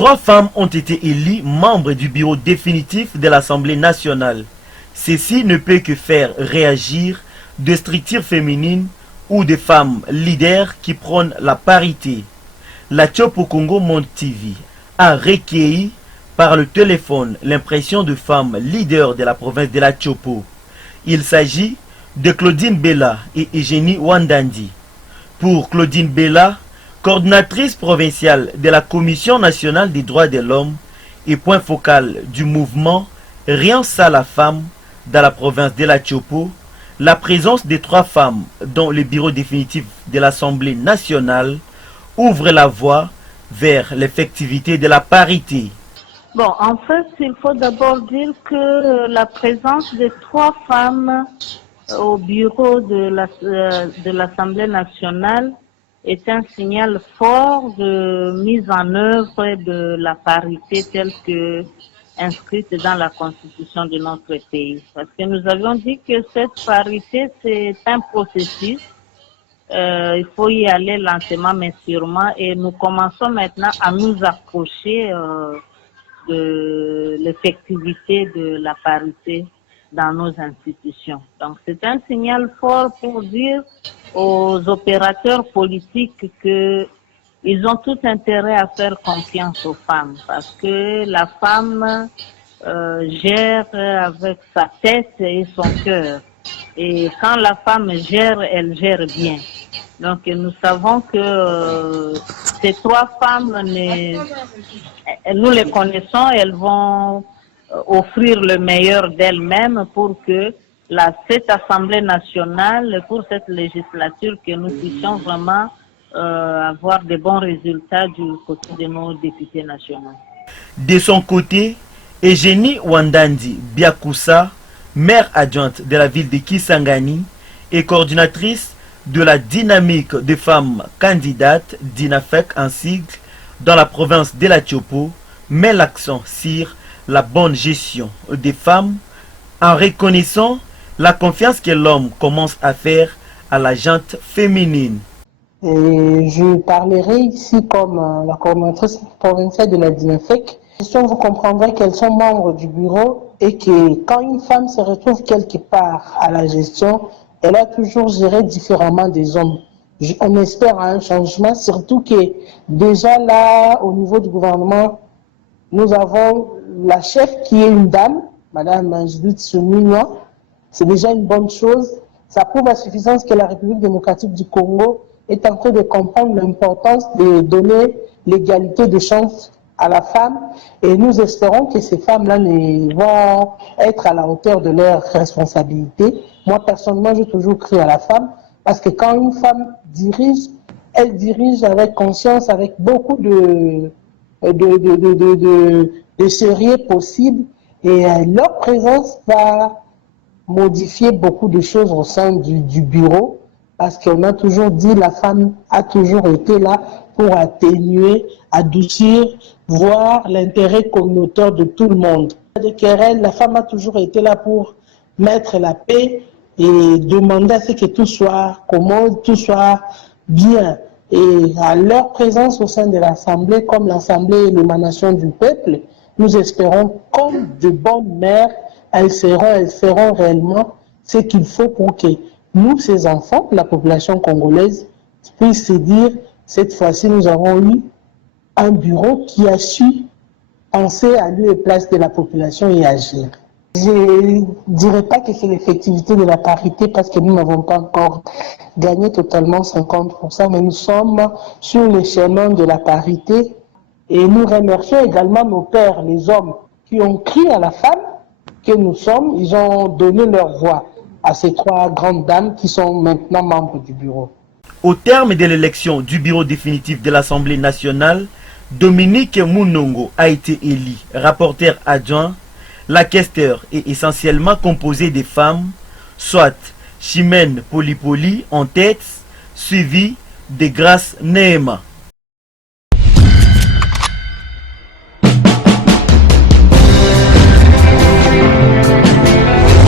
3 femmes ont été élues membres du bureau définitif de l'Assemblée nationale. Ceci ne peut que faire réagir de structures féminines ou de femmes leaders qui prônent la parité. La Tchopo Congo Monde TV a recueilli par le téléphone l'impression de femmes leaders de la province de la Tchopo. Il s'agit de Claudine Bella et Eugénie Wandandi. Pour Claudine Bella, coordinatrice provinciale de la Commission nationale des droits de l'homme et point focal du mouvement Rien ça la femme dans la province de la Tchopo, la présence des 3 femmes dans le bureau définitif de l'Assemblée nationale ouvre la voie vers l'effectivité de la parité. Bon, en fait, il faut d'abord dire que la présence des 3 femmes au bureau de l'Assemblée nationale est un signal fort de mise en œuvre de la parité telle que inscrite dans la constitution de notre pays. Parce que nous avions dit que cette parité, c'est un processus. Il faut y aller lentement mais sûrement et nous commençons maintenant à nous approcher de l'effectivité de la parité dans nos institutions. Donc c'est un signal fort pour dire aux opérateurs politiques que ils ont tout intérêt à faire confiance aux femmes parce que la femme gère avec sa tête et son cœur. Et quand la femme gère, elle gère bien. Donc nous savons que ces 3 femmes, nous les connaissons, elles vont offrir le meilleur d'elles-mêmes pour que cette Assemblée nationale, pour cette législature, que nous puissions vraiment avoir de bons résultats du côté de nos députés nationaux. De son côté, Eugénie Wandandi Biakoussa, maire adjointe de la ville de Kisangani et coordinatrice de la dynamique des femmes candidates d'INAFEC en sigle dans la province de la Tchopo, met l'accent sur la bonne gestion des femmes en reconnaissant la confiance que l'homme commence à faire à la gente féminine. Et je parlerai ici comme la coordinatrice provinciale de la DINAFEC. Vous comprendrez qu'elles sont membres du bureau et que quand une femme se retrouve quelque part à la gestion, elle a toujours géré différemment des hommes. On espère un changement, surtout que déjà là, au niveau du gouvernement, nous avons la chef qui est une dame, Madame Judith Soumignon. C'est déjà une bonne chose. Ça prouve à suffisance que la République démocratique du Congo est en train de comprendre l'importance de donner l'égalité de chance à la femme et nous espérons que ces femmes-là vont être à la hauteur de leurs responsabilités. Moi, personnellement, j'ai toujours cru à la femme parce que quand une femme dirige, elle dirige avec conscience, avec beaucoup de sérieux possible et leur présence va modifier beaucoup de choses au sein du bureau. Parce qu'on a toujours dit la femme a toujours été là pour atténuer, adoucir, voir l'intérêt communautaire de tout le monde. De querelle, la femme a toujours été là pour mettre la paix et demander à ce que tout soit commode, tout soit bien. Et à leur présence au sein de l'Assemblée, comme l'Assemblée est l'émanation du peuple, nous espérons, comme de bonnes mères, elles feront réellement ce qu'il faut pour que nous, ces enfants, la population congolaise, puisse se dire, cette fois-ci, nous avons eu un bureau qui a su penser à lieu et place de la population et agir. Je ne dirais pas que c'est l'effectivité de la parité parce que nous n'avons pas encore gagné totalement 50%, mais nous sommes sur le chemin de la parité et nous remercions également nos pères, les hommes, qui ont crié à la femme que nous sommes, ils ont donné leur voix à ces 3 grandes dames qui sont maintenant membres du bureau. Au terme de l'élection du bureau définitif de l'Assemblée nationale, Dominique Mounongo a été élu rapporteur adjoint. La questeur est essentiellement composée des femmes, soit Chimène Polipoli en tête, suivie de Grâce Nehema.